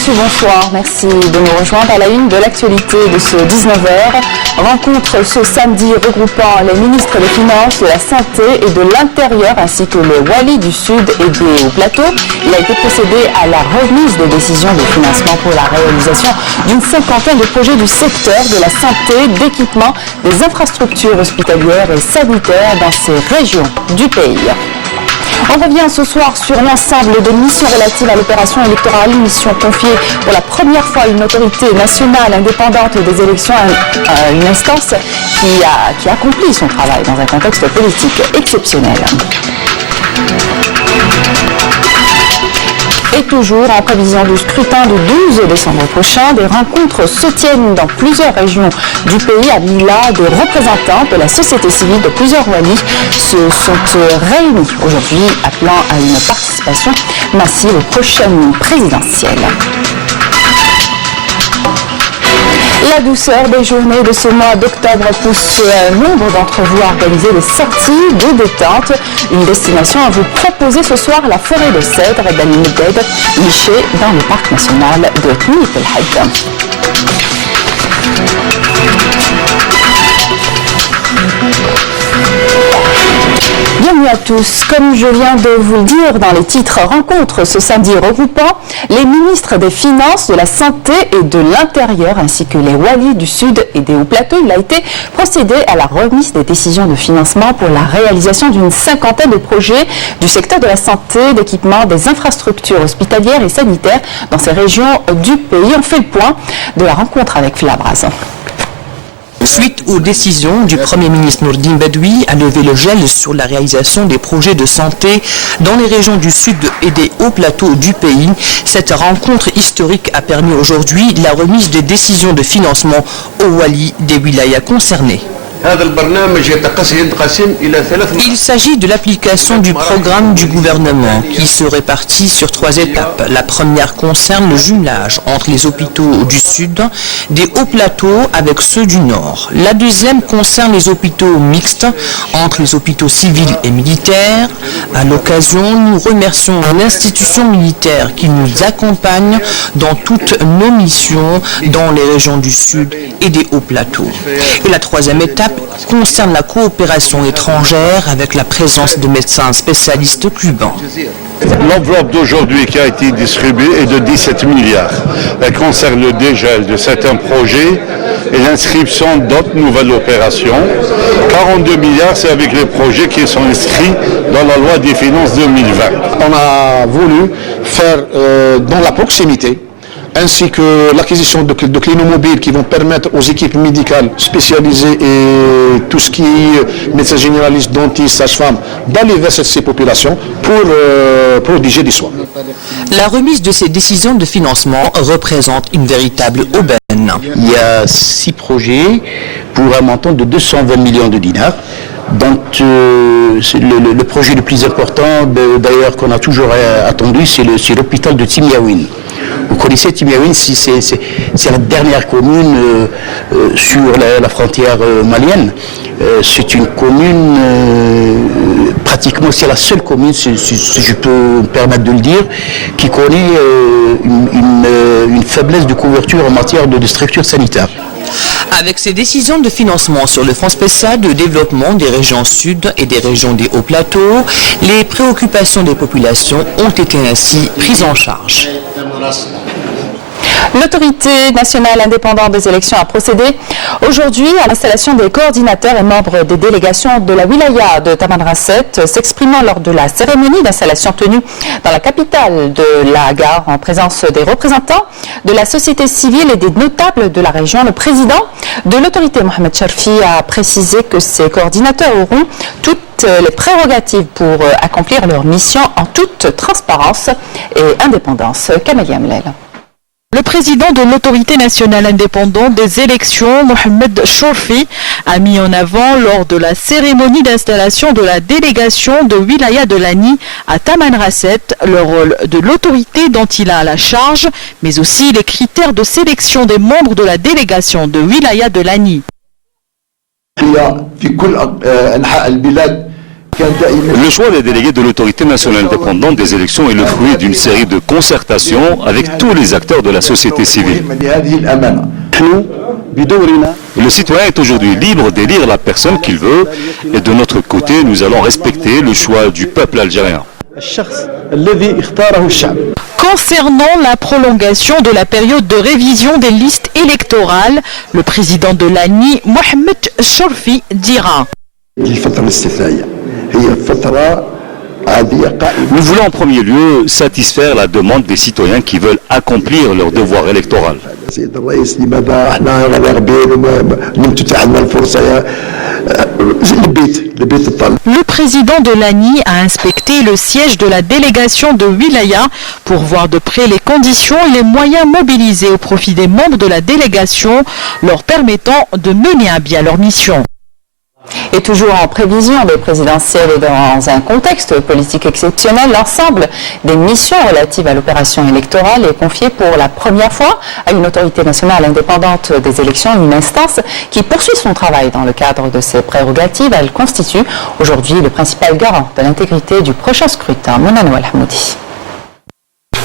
monsieur, bonsoir. Merci de nous rejoindre à la une de l'actualité de ce 19h. Rencontre ce samedi regroupant les ministres des Finances, de la Santé et de l'Intérieur ainsi que les Walis du Sud et des Hauts-Plateaux. Il a été procédé à la remise des décisions de financement pour la réalisation d'une cinquantaine de projets du secteur de la santé, d'équipement, des infrastructures hospitalières et sanitaires dans ces régions du pays. On revient ce soir sur l'ensemble des missions relatives à l'opération électorale, mission confiée pour la première fois à une autorité nationale indépendante des élections, à une instance qui accomplit son travail dans un contexte politique exceptionnel. Et toujours en prévision du scrutin du 12 décembre prochain, des rencontres se tiennent dans plusieurs régions du pays. À Mila, des représentants de la société civile de plusieurs Walis se sont réunis aujourd'hui, appelant à une participation massive aux prochaines présidentielles. La douceur des journées de ce mois d'octobre pousse nombre d'entre vous à organiser des sorties de détente. Une destination à vous proposer ce soir, la forêt de cèdre d'Al Medded, nichée dans le parc national de Tnif El Hadj. Bienvenue à tous. Comme je viens de vous le dire dans les titres, rencontre ce samedi regroupant les ministres des Finances, de la Santé et de l'Intérieur ainsi que les Walis du Sud et des Hauts-Plateaux. Il a été procédé à la remise des décisions de financement pour la réalisation d'une cinquantaine de projets du secteur de la santé, d'équipement, des infrastructures hospitalières et sanitaires dans ces régions du pays. On fait le point de la rencontre avec Flabraz. Suite aux décisions du Premier ministre Nourdine Bedoui à lever le gel sur la réalisation des projets de santé dans les régions du sud et des hauts plateaux du pays, cette rencontre historique a permis aujourd'hui la remise des décisions de financement aux Walis des wilayas concernés. Il s'agit de l'application du programme du gouvernement qui se répartit sur 3 étapes. La première concerne le jumelage entre les hôpitaux du sud, des hauts plateaux avec ceux du nord. La deuxième concerne les hôpitaux mixtes entre les hôpitaux civils et militaires. À l'occasion, nous remercions l'institution militaire qui nous accompagne dans toutes nos missions dans les régions du sud et des hauts plateaux. Et la troisième étape concerne la coopération étrangère avec la présence de médecins spécialistes cubains. L'enveloppe d'aujourd'hui qui a été distribuée est de 17 milliards. Elle concerne le dégel de certains projets et l'inscription d'autres nouvelles opérations. 42 milliards, c'est avec les projets qui sont inscrits dans la loi des finances 2020. On a voulu faire dans la proximité, ainsi que l'acquisition de clinomobiles qui vont permettre aux équipes médicales spécialisées et tout ce qui est médecins généralistes, dentistes, sages-femmes, d'aller vers ces populations pour prodiger des soins. La remise de ces décisions de financement représente une véritable aubaine. Il y a 6 projets pour un montant de 220 millions de dinars. Donc, c'est le projet le plus important, d'ailleurs, qu'on a toujours attendu, c'est l'hôpital de Timiaouen. Vous connaissez Timiaouen, c'est la dernière commune sur la frontière malienne. C'est une commune, pratiquement, c'est la seule commune, si je peux me permettre de le dire, qui connaît une faiblesse de couverture en matière de structures sanitaires. Avec ces décisions de financement sur le Fonds spécial de développement des régions sud et des régions des hauts plateaux, les préoccupations des populations ont été ainsi prises en charge. L'autorité nationale indépendante des élections a procédé aujourd'hui à l'installation des coordinateurs et membres des délégations de la wilaya de Tamanrasset, s'exprimant lors de la cérémonie d'installation tenue dans la capitale de la Gare en présence des représentants de la société civile et des notables de la région. Le président de l'autorité, Mohamed Cherfi, a précisé que ces coordinateurs auront toutes les prérogatives pour accomplir leur mission en toute transparence et indépendance. Camélia Mlel. Le président de l'autorité nationale indépendante des élections, Mohamed Cherfi, a mis en avant lors de la cérémonie d'installation de la délégation de Wilaya de Lani à Tamanrasset le rôle de l'autorité dont il a la charge, mais aussi les critères de sélection des membres de la délégation de Wilaya de Lani. Le choix des délégués de l'autorité nationale indépendante des élections est le fruit d'une série de concertations avec tous les acteurs de la société civile. Le citoyen est aujourd'hui libre d'élire la personne qu'il veut et de notre côté, nous allons respecter le choix du peuple algérien. Concernant la prolongation de la période de révision des listes électorales, le président de l'ANI, Mohamed Chorfi, dira: Nous voulons en premier lieu satisfaire la demande des citoyens qui veulent accomplir leur devoir électoral. Le président de l'ANI a inspecté le siège de la délégation de Wilaya pour voir de près les conditions et les moyens mobilisés au profit des membres de la délégation, leur permettant de mener à bien leur mission. Et toujours en prévision des présidentielles et dans un contexte politique exceptionnel, l'ensemble des missions relatives à l'opération électorale est confié pour la première fois à une autorité nationale indépendante des élections, une instance qui poursuit son travail dans le cadre de ses prérogatives. Elle constitue aujourd'hui le principal garant de l'intégrité du prochain scrutin. Monanou Al-Hamoudi.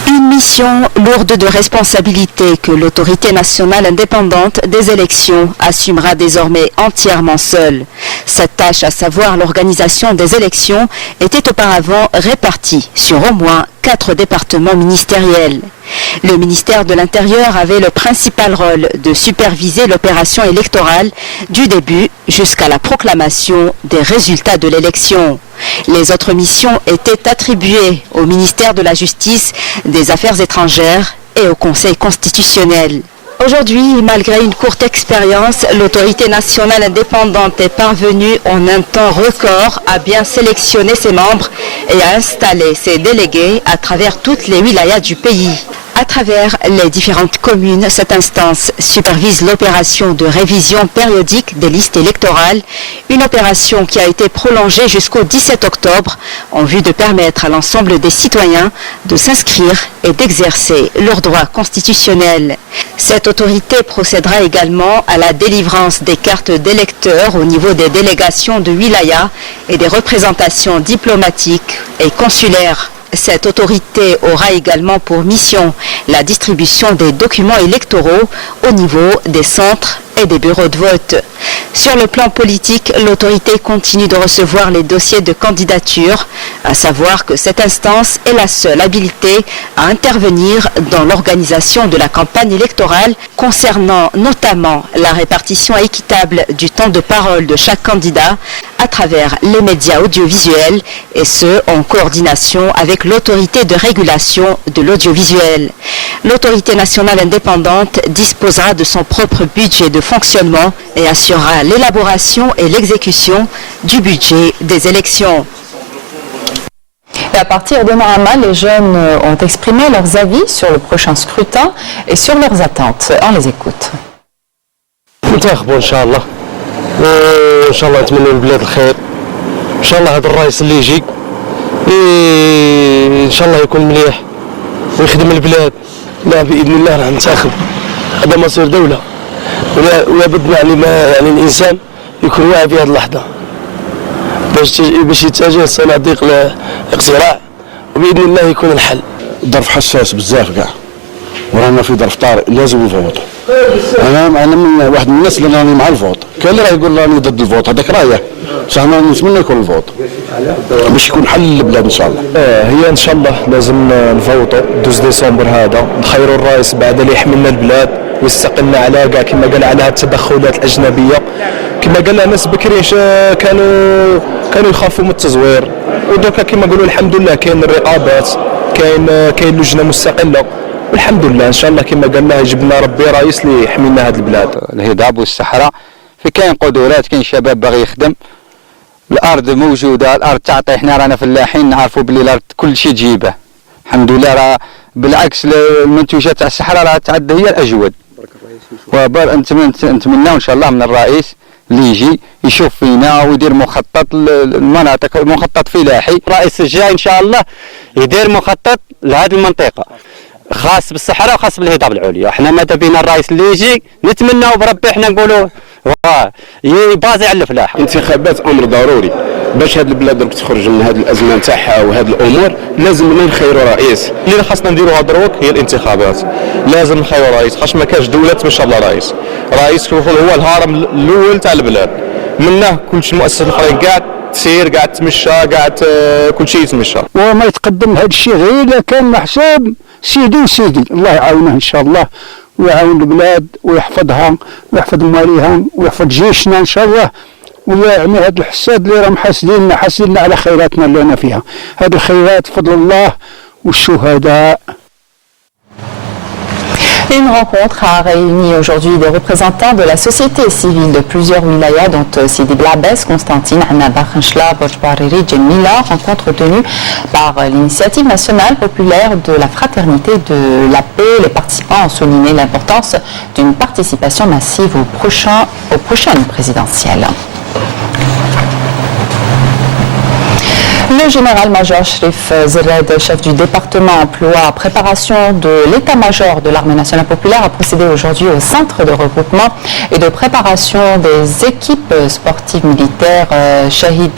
Une mission lourde de responsabilités que l'autorité nationale indépendante des élections assumera désormais entièrement seule. Cette tâche, à savoir l'organisation des élections, était auparavant répartie sur au moins 4 départements ministériels. Le ministère de l'Intérieur avait le principal rôle de superviser l'opération électorale du début jusqu'à la proclamation des résultats de l'élection. Les autres missions étaient attribuées au ministère de la Justice, des Affaires étrangères et au Conseil constitutionnel. Aujourd'hui, malgré une courte expérience, l'autorité nationale indépendante est parvenue en un temps record à bien sélectionner ses membres et à installer ses délégués à travers toutes les wilayas du pays. À travers les différentes communes, cette instance supervise l'opération de révision périodique des listes électorales, une opération qui a été prolongée jusqu'au 17 octobre en vue de permettre à l'ensemble des citoyens de s'inscrire et d'exercer leurs droits constitutionnels. Cette autorité procédera également à la délivrance des cartes d'électeurs au niveau des délégations de wilaya et des représentations diplomatiques et consulaires. Cette autorité aura également pour mission la distribution des documents électoraux au niveau des centres et des bureaux de vote. Sur le plan politique, l'autorité continue de recevoir les dossiers de candidature, à savoir que cette instance est la seule habilitée à intervenir dans l'organisation de la campagne électorale concernant notamment la répartition équitable du temps de parole de chaque candidat à travers les médias audiovisuels et ce en coordination avec l'autorité de régulation de l'audiovisuel. L'autorité nationale indépendante disposera de son propre budget de fonctionnement et assurera l'élaboration et l'exécution du budget des élections. Et à partir de Marama, les jeunes ont exprimé leurs avis sur le prochain scrutin et sur leurs attentes. On les écoute. ننتخبوا ان شاء الله وان شاء الله نتمنى للبلاد الخير ان شاء الله هذا الرئيس اللي يجي ان شاء الله يكون مليح ويخدم البلاد. لا باذن الله راح ننتخب، هذا مصير دوله ولا بد يعني يعني الانسان يكون واعي في هذه اللحظه باش يتجه الصناديق الاقتراع وباذن الله يكون الحل. ظرف حساس بزاف كاع ورانا في ظرف طارئ لازم نفوتوا. انا من واحد من الناس اللي راني مع الفوت، كاين اللي راه يقول راني ضد الفوت، هذاك رايه بصح انا نتمنى يكون الفوت باش يكون حل للبلاد ان شاء الله. هي ان شاء الله لازم نفوتوا 12 ديسمبر هذا، نخيروا الرئيس بعد اللي يحملنا البلاد ويستقلنا على كاع كما قال على التدخلات الاجنبيه. كما قال ناس بكري كانوا يخافوا من التزوير ودوكا كما نقولوا الحمد لله كاين الرقابات، كاين لجنه مستقله والحمد لله ان شاء الله كما قلنا يجيب لنا ربي رئيس اللي يحمينا هذه البلاد. الهضاب والصحراء في كاين قدرات، كاين شباب باغي يخدم، الارض موجوده، الارض تعطي، حنا رانا فلاحين نعرفوا باللي الارض كل شيء تجيبه الحمد لله. راه بالعكس المنتوجات تاع الصحراء راه تعد هي الاجود. نتمنى ان شاء الله من الرئيس اللي يجي يشوف فينا ويدير مخطط المناطق، مخطط فلاحي. الرئيس الجاي ان شاء الله يدير مخطط لهذه المنطقه خاص بالصحراء وخاص بالهضاب العليا. احنا ماذا بينا الرئيس اللي يجي نتمناو بربي احنا نقولوا يبازي على الفلاحه. انتخابات امر ضروري باش هذه البلاد تخرج من هذه الازمه نتاعها وهذه الامور لازم نخيروا رئيس. اللي خاصنا نديروها دروك هي الانتخابات، لازم نخيروا رئيس خاطر ما كاش دوله تمشى بلا رئيس. رئيس هو الهرم الاول تاع البلاد، منه كل شيء المؤسسات الاخرين قاعد تسير قاعد تمشى قاعد كل شيء يتمشى. وما يتقدم هذا الشيء غير اذا كان محسوب سيدي وسيدي، الله يعاونه ان شاء الله ويعاون البلاد ويحفظها ويحفظ مواليها ويحفظ جيشنا ان شاء الله، ويعني هذا الحساد اللي راهم حاسديننا على خيراتنا اللي انا فيها، هذه الخيرات فضل الله والشهداء. Une rencontre a réuni aujourd'hui des représentants de la société civile de plusieurs wilayas, dont Sidi Blabès, Constantine, Annaba, Khenchla, Bojbariri, Djemila, rencontre tenue par l'initiative nationale populaire de la fraternité de la paix. Les participants ont souligné l'importance d'une participation massive aux prochaines présidentielles. Le général-major Sherif Zered, chef du département emploi, préparation de l'état-major de l'armée nationale populaire, a procédé aujourd'hui au centre de regroupement et de préparation des équipes sportives militaires Shahid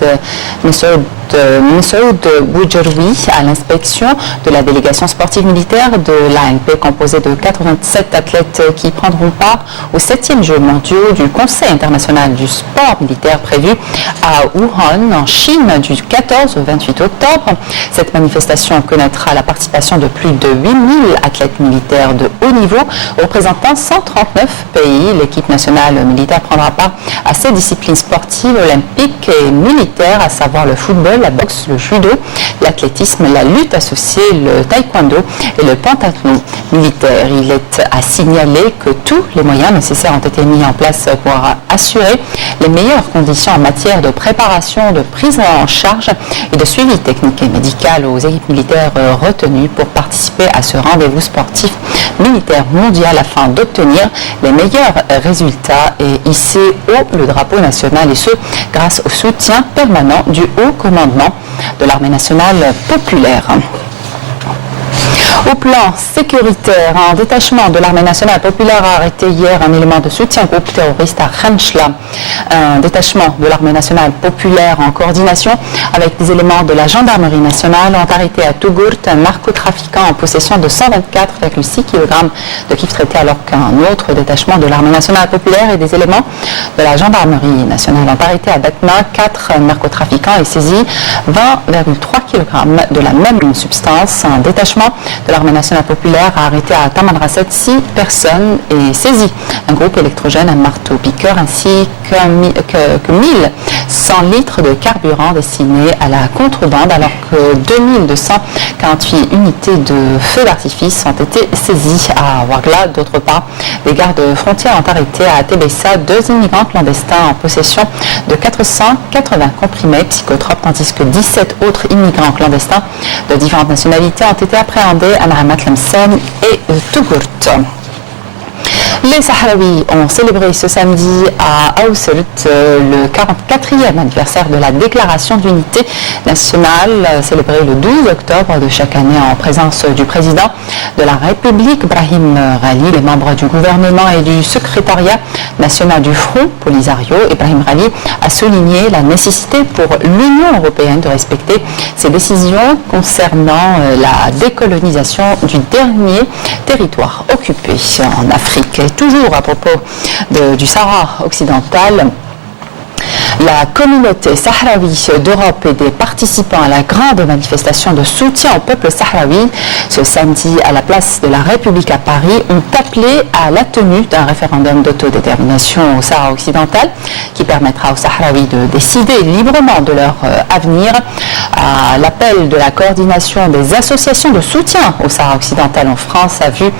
Messoud Boujeroui à l'inspection de la délégation sportive militaire de l'ANP composée de 87 athlètes qui prendront part aux 7e Jeux mondiaux du Conseil international du sport militaire prévu à Wuhan en Chine du 14 au 28 octobre. Cette manifestation connaîtra la participation de plus de 8000 athlètes militaires de haut niveau représentant 139 pays. L'équipe nationale militaire prendra part à 7 disciplines sportives olympiques et militaires, à savoir le football, la boxe, le judo, l'athlétisme, la lutte associée, le taekwondo et le pentathlon militaire. Il est à signaler que tous les moyens nécessaires ont été mis en place pour assurer les meilleures conditions en matière de préparation, de prise en charge et de suivi technique et médical aux équipes militaires retenues pour participer à ce rendez-vous sportif militaire mondial afin d'obtenir les meilleurs résultats et hisser haut le drapeau national, et ce grâce au soutien permanent du haut commandement de l'armée nationale populaire. Au plan sécuritaire, un détachement de l'armée nationale populaire a arrêté hier un élément de soutien au groupe terroriste à Khenchla. Un détachement de l'armée nationale populaire en coordination avec des éléments de la gendarmerie nationale ont arrêté à Tougurt un narcotrafiquant en possession de 124,6 kg de kif traité, alors qu'un autre détachement de l'armée nationale populaire et des éléments de la gendarmerie nationale ont arrêté à Batna 4 narcotrafiquants et saisi 20,3 kg de la même substance. Un détachement de l'armée nationale populaire a arrêté à Tamanrasset 6 personnes et saisi un groupe électrogène, un marteau-piqueur ainsi que 1100 litres de carburant destinés à la contrebande, alors que 2248 unités de feux d'artifice ont été saisies à Ouargla. D'autre part, les gardes frontières ont arrêté à Tébessa 2 immigrants clandestins en possession de 480 comprimés psychotropes, tandis que 17 autres immigrants clandestins de différentes nationalités ont été appréhendés à Naramat Lemsen et Tougurt. Les Sahraouis ont célébré ce samedi à Aousselt le 44e anniversaire de la déclaration d'unité nationale, célébrée le 12 octobre de chaque année en présence du président de la République, Brahim Ghali, les membres du gouvernement et du secrétariat national du Front Polisario. Ibrahim Ghali a souligné la nécessité pour l'Union européenne de respecter ses décisions concernant la décolonisation du dernier territoire occupé en Afrique. Et toujours à propos du Sahara occidental, la communauté sahraoui d'Europe et des participants à la grande manifestation de soutien au peuple sahraoui ce samedi à la place de la République à Paris ont appelé à la tenue d'un référendum d'autodétermination au Sahara occidental qui permettra aux Sahraouis de décider librement de leur avenir. À l'appel de la coordination des associations de soutien au Sahara occidental en France a vu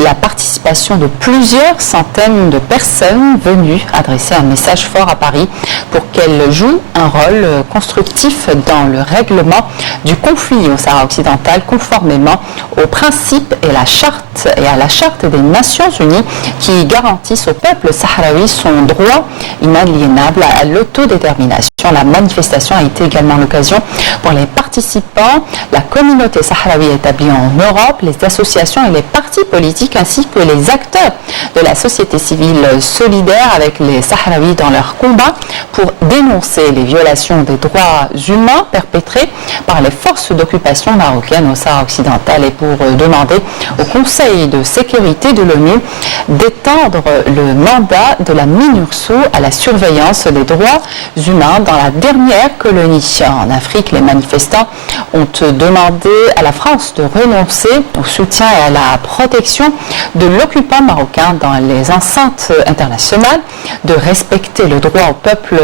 la participation de plusieurs centaines de personnes venues adresser un message fort à Paris pour qu'elle joue un rôle constructif dans le règlement du conflit au Sahara occidental, conformément aux principes et à la charte des Nations Unies qui garantissent au peuple sahraoui son droit inaliénable à l'autodétermination. manifestation. La manifestation a été également l'occasion pour les participants, la communauté sahraoui établie en Europe, les associations et les partis politiques ainsi que les acteurs de la société civile solidaire avec les Sahraouis dans leur combat pour dénoncer les violations des droits humains perpétrées par les forces d'occupation marocaines au Sahara occidental et pour demander au Conseil de sécurité de l'ONU d'étendre le mandat de la MINURSO à la surveillance des droits humains dans la dernière colonie en Afrique. Les manifestants ont demandé à la France de renoncer au soutien et à la protection de l'occupant marocain dans les enceintes internationales, de respecter le droit au peuple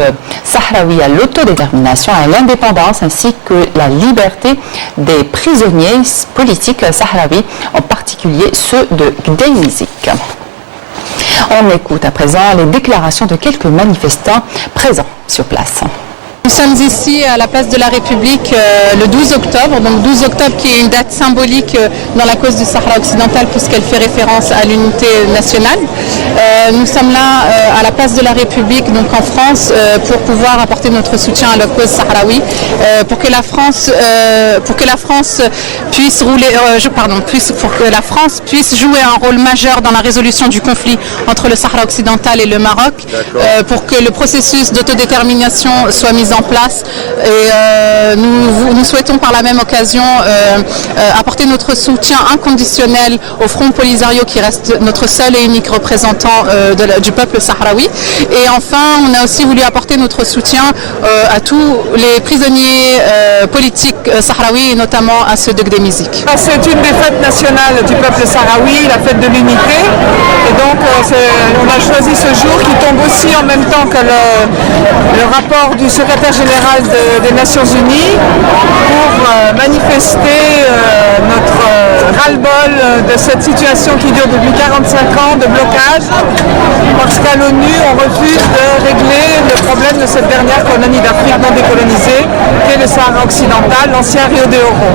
sahraoui à l'autodétermination et à l'indépendance ainsi que la liberté des prisonniers politiques sahraouis, en particulier ceux de Gdeymizik. On écoute à présent les déclarations de quelques manifestants présents sur place. Nous sommes ici à la place de la République le 12 octobre, donc 12 octobre qui est une date symbolique dans la cause du Sahara occidental puisqu'elle fait référence à l'unité nationale. Nous sommes là à la place de la République, donc en France, pour pouvoir apporter notre soutien à la cause sahraoui, pour que la France puisse jouer un rôle majeur dans la résolution du conflit entre le Sahara occidental et le Maroc, pour que le processus d'autodétermination soit mis en place et nous souhaitons par la même occasion apporter notre soutien inconditionnel au Front Polisario qui reste notre seul et unique représentant du peuple sahraoui. Et enfin, on a aussi voulu apporter notre soutien à tous les prisonniers politiques sahraouis et notamment à ceux de Gdeymizik. C'est une des fêtes nationales du peuple sahraoui, la fête de l'unité. Et donc on a choisi ce jour qui tombe aussi en même temps que le rapport du secrétaire général des Nations Unies pour manifester notre ras-le-bol de cette situation qui dure depuis 45 ans de blocage, parce qu'à l'ONU on refuse de régler le problème de cette dernière colonie d'Afrique non décolonisée qui est le Sahara occidental, l'ancien Rio de Oro.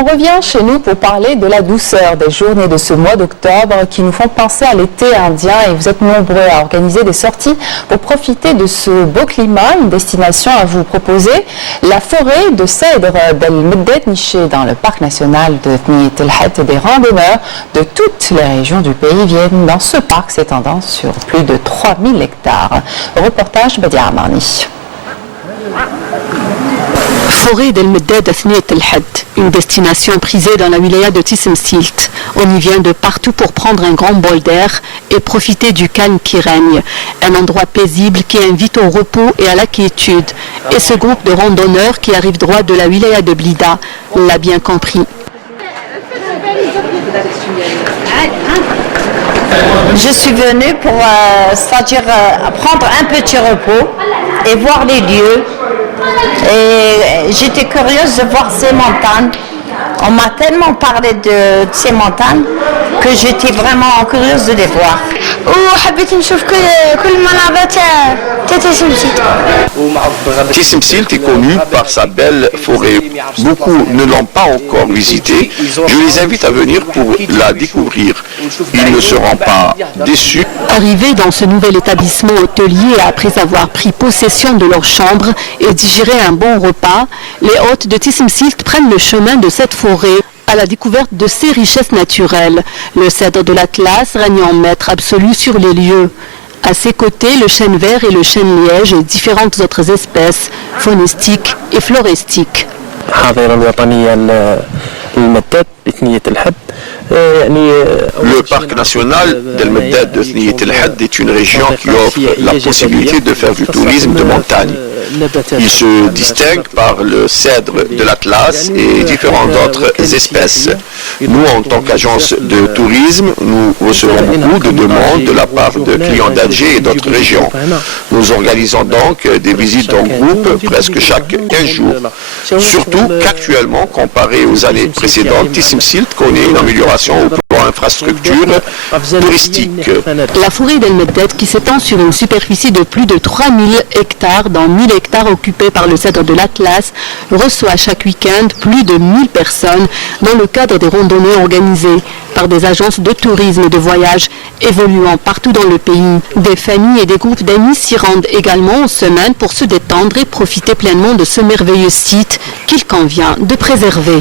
On revient chez nous pour parler de la douceur des journées de ce mois d'octobre qui nous font penser à l'été indien et vous êtes nombreux à organiser des sorties pour profiter de ce beau climat, une destination à vous proposer, la forêt de cèdre d'El Meddet nichée dans le parc national de Thniyat El Had. Des randonneurs de toutes les régions du pays viennent dans ce parc s'étendant sur plus de 3000 hectares. Reportage Badia Amarni. Forêt d'El Meddet à Thniyat El Had, une destination prisée dans la wilaya de Tissim Silt. On y vient de partout pour prendre un grand bol d'air et profiter du calme qui règne. Un endroit paisible qui invite au repos et à la quiétude. Et ce groupe de randonneurs qui arrive droit de la wilaya de Blida l'a bien compris. Je suis venue pour prendre un petit repos et voir les lieux. Et j'étais curieuse de voir ces montagnes. On m'a tellement parlé de ces montagnes que j'étais vraiment curieuse de les voir. Tissim Silt est connu par sa belle forêt. Beaucoup ne l'ont pas encore visitée. Je les invite à venir pour la découvrir. Ils ne seront pas déçus. Arrivés dans ce nouvel établissement hôtelier après avoir pris possession de leur chambre et digéré un bon repas, les hôtes de Tissim Silt prennent le chemin de cette forêt à la découverte de ses richesses naturelles. Le cèdre de l'Atlas règne en maître absolu sur les lieux. À ses côtés, le chêne vert et le chêne liège et différentes autres espèces faunistiques et floristiques. Le parc national d'El Meddet de Thniyat El Had est une région qui offre la possibilité de faire du tourisme de montagne. Il se distingue par le cèdre de l'Atlas et différentes autres espèces. Nous, en tant qu'agence de tourisme, nous recevons beaucoup de demandes de la part de clients d'Alger et d'autres régions. Nous organisons donc des visites en groupe presque chaque 15 jours. Surtout qu'actuellement, comparé aux années précédentes, Tissim Silt connaît une amélioration au plan infrastructures touristiques. La forêt d'El Medded, qui s'étend sur une superficie de plus de 3000 hectares, dans 1000 hectares occupés par le cèdre de l'Atlas, reçoit chaque week-end plus de 1000 personnes dans le cadre des randonnées organisées par des agences de tourisme et de voyage évoluant partout dans le pays. Des familles et des groupes d'amis s'y rendent également en semaine pour se détendre et profiter pleinement de ce merveilleux site qu'il convient de préserver.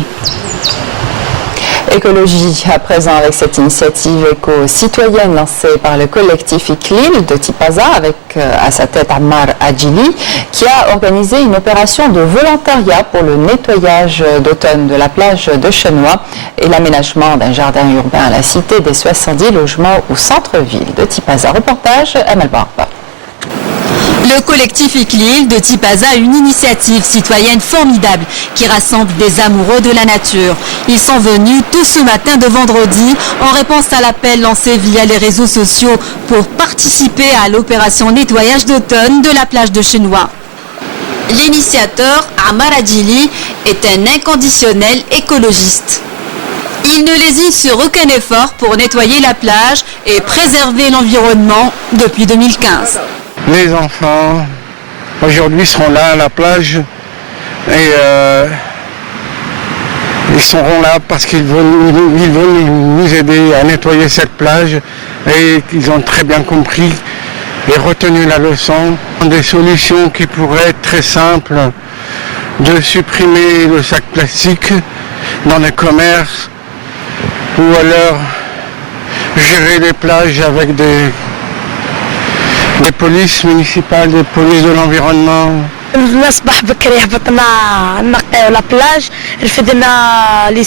Écologie à présent avec cette initiative éco-citoyenne lancée par le collectif Iklil de Tipaza avec à sa tête Ammar Adjili qui a organisé une opération de volontariat pour le nettoyage d'automne de la plage de Chenois et l'aménagement d'un jardin urbain à la cité des 70 logements au centre-ville de Tipaza. Reportage Amal Barba. Le collectif Iklil de Tipaza a une initiative citoyenne formidable qui rassemble des amoureux de la nature. Ils sont venus tout ce matin de vendredi en réponse à l'appel lancé via les réseaux sociaux pour participer à l'opération nettoyage d'automne de la plage de Chenois. L'initiateur, Ammar Adjili, est un inconditionnel écologiste. Il ne lésine sur aucun effort pour nettoyer la plage et préserver l'environnement depuis 2015. Les enfants, aujourd'hui, seront là à la plage et ils seront là parce qu'ils veulent nous aider à nettoyer cette plage et ils ont très bien compris et retenu la leçon. Des solutions qui pourraient être très simples, de supprimer le sac plastique dans les commerces ou alors gérer les plages avec des polices municipales, des polices de l'environnement. نصبح بكري هبطنا نقيو لا بلاج رفدنا لي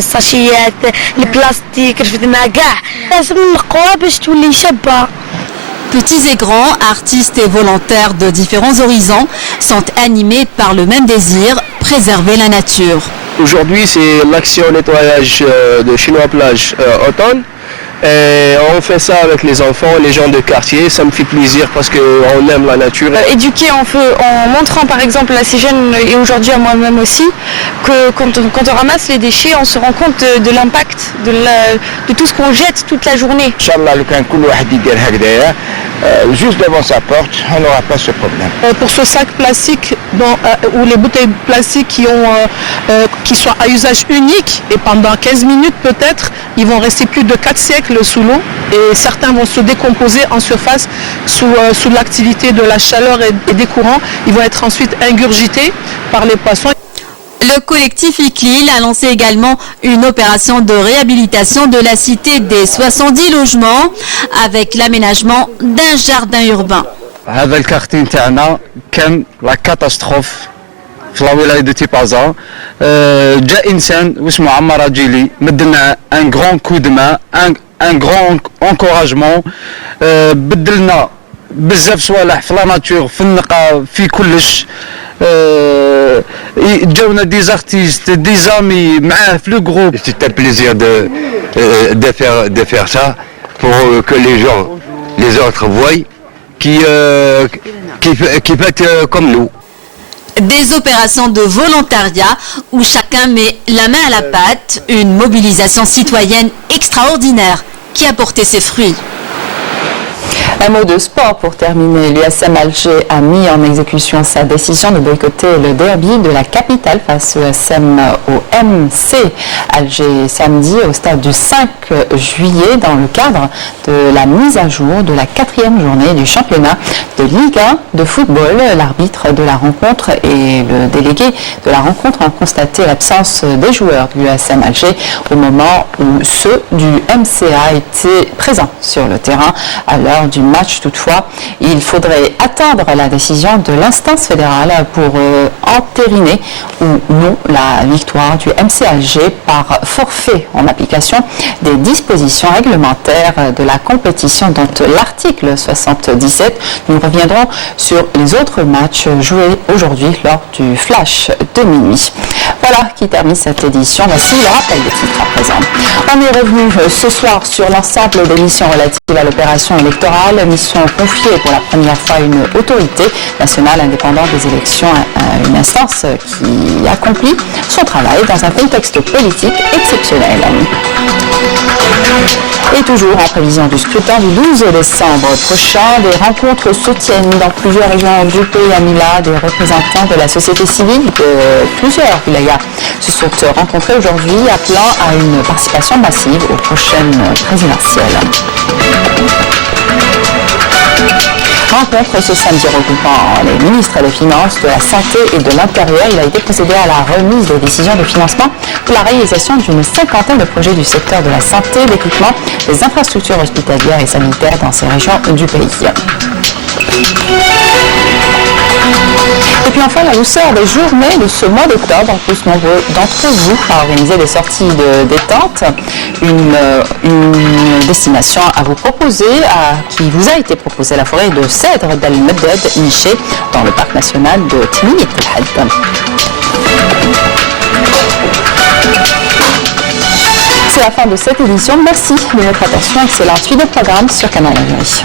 ساشيات البلاستيك رفدنا كاع لازم نقوها باش تولي شابه. Petits et grands, artistes et volontaires de différents horizons sont animés par le même désir, préserver la nature. Aujourd'hui, c'est l'action nettoyage de Chenois Plage automne. Et on fait ça avec les enfants, les gens de quartier, ça me fait plaisir parce qu'on aime la nature. Éduquer en montrant par exemple à ces jeunes et aujourd'hui à moi-même aussi que quand on ramasse les déchets, on se rend compte de l'impact de tout ce qu'on jette toute la journée. Juste devant sa porte, on n'aura pas ce problème. Pour ce sac plastique ou les bouteilles plastiques qui sont à usage unique et pendant 15 minutes peut-être, ils vont rester plus de 4 siècles sous l'eau et certains vont se décomposer en surface sous l'activité de la chaleur et des courants. Ils vont être ensuite ingurgités par les poissons. Le collectif Iklil a lancé également une opération de réhabilitation de la cité des 70 logements avec l'aménagement d'un jardin urbain. هذا الكارتي نتاعنا كان لا كاتاستروف في لا ولايه دو تيبازا جاء انسان واسمه عمار عجيلي مدنا ان غران كو دو مان ان غران انكوراجمون بدلنا بزاف صوالح في لا ناتور في النقا في كلش جاونا دي artistes, des amis معاه في لو groupe. C'est un plaisir de faire ça pour que les autres voient qui fait comme nous. Des opérations de volontariat où chacun met la main à la pâte, une mobilisation citoyenne extraordinaire qui a porté ses fruits. Un mot de sport pour terminer. L'USM Alger a mis en exécution sa décision de boycotter le derby de la capitale face au MC Alger samedi au stade du 5 juillet dans le cadre de la mise à jour de la 4e journée du championnat de Ligue 1 de football. L'arbitre de la rencontre et le délégué de la rencontre ont constaté l'absence des joueurs de l'USM Alger au moment où ceux du MCA étaient présents sur le terrain à l'heure du match. Toutefois, il faudrait attendre la décision de l'instance fédérale pour entériner ou non la victoire du MC Alger par forfait en application des dispositions réglementaires de la compétition dont l'article 77. Nous reviendrons sur les autres matchs joués aujourd'hui lors du flash de minuit. Voilà qui termine cette édition. Voici le rappel des titres à présent. On est revenu ce soir sur l'ensemble des missions relatives à l'opération électorale, mission confiée pour la première fois à une autorité nationale indépendante des élections, une instance qui accomplit son travail dans un contexte politique exceptionnel. Et toujours en prévision du scrutin du 12 décembre prochain, des rencontres se tiennent dans plusieurs régions du pays. À Mila, des représentants de la société civile de plusieurs wilayas se sont rencontrés aujourd'hui, appelant à une participation massive aux prochaines présidentielles. Rencontre ce samedi regroupant les ministres des Finances, de la Santé et de l'Intérieur. Il a été procédé à la remise des décisions de financement pour la réalisation d'une cinquantaine de projets du secteur de la santé, d'équipement, des infrastructures hospitalières et sanitaires dans ces régions du pays. Et puis enfin, la douceur des journées de ce mois d'octobre pousse nombreux d'entre vous à organiser des sorties de détente. Une destination à vous proposer, qui vous a été proposée, la forêt de cèdre d'Al-Medded, nichée dans le parc national de Timimit El-Had. C'est la fin de cette édition. Merci de votre attention. Excellente suite de programme sur Canal Algérie.